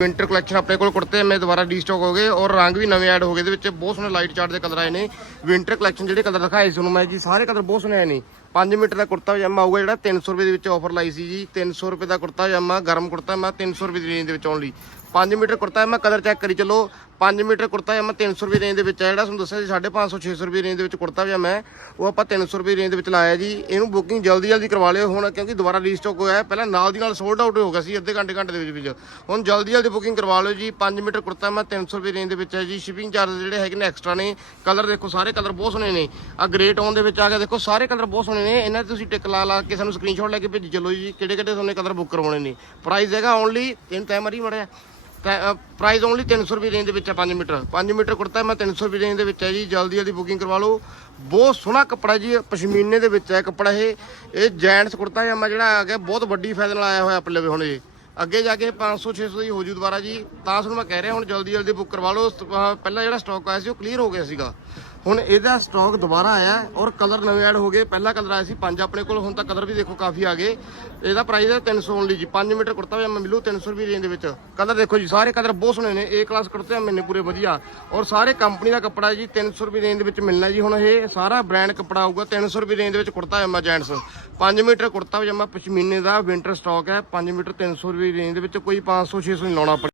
Winter collection ਆਪਣੇ ਕੋਲ ਕੁੜਤੇ ਮੇ ਦੁਬਾਰਾ ਰੀਸਟਾਕ ਹੋ ਗਏ ਔਰ ਰੰਗ ਵੀ ਨਵੇਂ ਐਡ ਹੋ ਗਏ, ਇਹਦੇ ਵਿੱਚ ਬਹੁਤ ਸੋਹਣੇ ਲਾਈਟ ਚਾਰਟ ਦੇ ਕਲਰ ਆਏ ਨੇ। ਵਿੰਟਰ ਕਲੈਕਸ਼ਨ ਜਿਹੜੇ ਕਲਰ ਦਿਖਾਏ ਸੀ ਤੁਹਾਨੂੰ ਮੈਂ ਜੀ, ਸਾਰੇ ਕਲਰ ਬਹੁਤ ਸੋਹਣੇ ਆਏ ਨੇ। 5 ਮੀਟਰ ਦਾ ਕੁੜਤਾ ਪਜਾਮਾ ਆਊਗਾ ਜਿਹੜਾ 300 ਰੁਪਏ ਦੇ ਵਿੱਚ ਆਫਰ ਲਾਈ ਸੀ ਜੀ। 300 ਰੁਪਏ ਦਾ ਕੁੜਤਾ ਪਜਾਮਾ, ਗਰਮ ਕੁੜਤਾ ਪਜਾਮਾ 300 ਰੁਪਏ ਦੀ ਰੇਂਜ ਦੇ ਵਿੱਚ ਲਈ। 5 ਮੀਟਰ ਕੁੜਤਾ ਮੈਂ ਕਲਰ ਚੈੱਕ ਕਰੀ, ਚੱਲੋ 5 ਮੀਟਰ ਕੁੜਤਾ ਪਜਾਮਾ 300 ਰੁਪਏ ਰੇਂਜ ਦੇ ਵਿੱਚ ਹੈ ਜਿਹੜਾ ਤੁਹਾਨੂੰ ਦੱਸਿਆ ਸੀ 550 600 ਰੁਪਏ ਰੇਂਜ ਦੇ ਵਿੱਚ ਕੁੜਤਾ ਪਜਾਮਾ ਮੈਂ, ਉਹ ਆਪਾਂ 300 ਰੁਪਏ ਰੇਂਜ ਦੇ ਵਿੱਚ ਲਾਇਆ ਜੀ। ਇਹਨੂੰ ਬੁਕਿੰਗ ਜਲਦੀ ਜਲਦੀ ਕਰਵਾ ਲਿਓ ਹੁਣ, ਕਿਉਂਕਿ ਦੁਬਾਰਾ ਰੀਸਟਾਕ ਹੋਇਆ ਪਹਿਲਾਂ ਨਾਲ ਦੀ ਨਾਲ ਸੋਲਡ ਆਊਟ ਹੋ ਗਿਆ ਸੀ, ਅੱਧੇ ਘੰਟੇ ਘੰਟੇ ਦੇ ਵਿੱਚ ਵਿੱਚ। ਹੁਣ ਜਲਦੀ ਜਲਦੀ ਬੁਕਿੰਗ ਕਰਵਾ ਲਓ ਜੀ। 5 ਮੀਟਰ ਕੁੜਤਾ ਮੈਂ 300 ਰੁਪਏ ਰੇਂਜ ਦੇ ਵਿੱਚ ਹੈ ਜੀ। ਸ਼ਿਪਿੰਗ ਚਾਰਜ ਜਿਹੜੇ ਹੈਗੇ ਨੇ ਐਕਸਟਰਾ ਨੇ ਕਲਰ ਦੇਖੋ, ਸਾਰੇ ਕਲਰ ਬਹੁਤ ਸੋਹਣੇ ਨੇ। ਆ ਗ੍ਰੇਟ ਟੋਨ ਦੇ ਵਿੱਚ ਆ ਗਿਆ, ਦੇਖੋ, ਸਾਰੇ ਕਲਰ ਬਹੁਤ ਸੋਹਣੇ ਨੇ। ਇਹਨਾਂ ਤੇ ਤੁਸੀਂ ਟਿਕ ਲਾ ਲਾ ਕੇ ਸਾਨੂੰ ਸਕਰੀਨਸ਼ਾਟ ਲੈ ਕੇ ਭੇਜੀ, ਚੱਲੋ ਜੀ ਕਿਹੜੇ ਕਿਹੜੇ ਤੁਹਾਨੂੰ ਕਲਰ ਬੁੱਕ ਕਰਵਾਉਣੇ ਨੇ। ਪ੍ਰਾਈਸ ਹੈਗਾ ਓਨਲੀ ਤਿੰਨ ਟਾਈਮ ਮਰੀ ਮੜਿਆ ਪ੍ਰਾਈਸ ਓਨਲੀ 300 ਰੁਪਏ ਰੇਂਜ ਦੇ ਵਿੱਚ ਹੈ 5 ਮੀਟਰ। 5 ਮੀਟਰ ਕੁੜਤਾ ਮੈਂ 300 ਰੁਪਏ ਰੇਂਜ ਦੇ ਵਿੱਚ ਹੈ ਜੀ। ਜਲਦੀ ਜਲਦੀ ਬੁਕਿੰਗ ਕਰਵਾ ਲਓ। ਬਹੁਤ ਸੋਹਣਾ ਕੱਪੜਾ ਜੀ ਪਸ਼ਮੀਨੇ ਦੇ ਵਿੱਚ ਹੈ ਕੱਪੜਾ ਇਹ। ਇਹ ਜੈਂਟਸ ਕੁੜਤਾ ਜਾਮਾ ਜਿਹੜਾ ਆ ਗਿਆ, ਬਹੁਤ ਵੱਡੀ ਫਾਇਦੇ ਨਾਲ ਆਇਆ ਹੋਇਆ ਆਪਣੇ ਲਵੇ ਹੁਣ ਇਹ। ਅੱਗੇ ਜਾ ਕੇ 500 600 ਦੀ ਹੋ ਜੂ ਦੁਬਾਰਾ ਜੀ। ਤਾਂ ਤੁਹਾਨੂੰ ਮੈਂ ਕਹਿ ਰਿਹਾ, ਹੁਣ ਜਲਦੀ ਜਲਦੀ ਬੁੱਕ ਕਰਵਾ ਲਓ। ਪਹਿਲਾਂ ਜਿਹੜਾ ਸਟਾਕ ਆਇਆ ਸੀ, ਉਹ ਕਲੀਅਰ ਹੋ ਗਿਆ ਸੀਗਾ। ਹੁਣ ਇਹਦਾ ਸਟਾਕ ਦੁਬਾਰਾ ਆਇਆ ਔਰ ਕਲਰ ਨਵੇਂ ਐਡ ਹੋ ਗਏ। ਪਹਿਲਾ ਕਲਰ ਆਇਆ ਸੀ ਪੰਜ, ਆਪਣੇ ਕੋਲ ਹੁਣ ਤਾਂ ਕਲਰ ਵੀ ਦੇਖੋ ਕਾਫੀ ਆ ਗਏ। ਇਹਦਾ ਪ੍ਰਾਈਸ ਹੈ 300 ਓਨਲੀ ਜੀ 5 ਮੀਟਰ ਕੁੜਤਾ ਪਜਾਮਾ ਮਿਲੂ 300 ਰੁਪਏ ਰੇਂਜ ਦੇ ਵਿੱਚ। ਕਲਰ ਦੇਖੋ ਜੀ, ਸਾਰੇ ਕਲਰ ਬਹੁਤ ਸੋਹਣੇ ਨੇ ਏ ਕਲਾਸ ਕੁੜਤੇ ਪਜਾਮੇ ਨੇ ਪੂਰੇ ਵਧੀਆ। ਔਰ ਸਾਰੇ ਕੰਪਨੀ ਦਾ ਕੱਪੜਾ ਜੀ 300 ਰੁਪਏ ਰੇਂਜ ਦੇ ਵਿੱਚ ਮਿਲਣਾ ਜੀ। ਹੁਣ ਇਹ ਸਾਰਾ ਬ੍ਰਾਂਡ ਕੱਪੜਾ ਆਊਗਾ 300 ਰੁਪਏ ਰੇਂਜ ਦੇ ਵਿੱਚ ਕੁੜਤਾ ਪਜਾਮਾ ਜੈਂਟਸ 5 ਮੀਟਰ ਕੁੜਤਾ ਪਜਾਮਾ, ਪਸ਼ਮੀਨੇ ਦਾ ਵਿੰਟਰ ਸਟਾਕ ਹੈ। 5 ਮੀਟਰ 300 ਰੁਪਏ ਰੇਂਜ ਦੇ ਵਿੱਚ ਕੋਈ 500 600 ਨਹੀਂ ਲਾਉਣਾ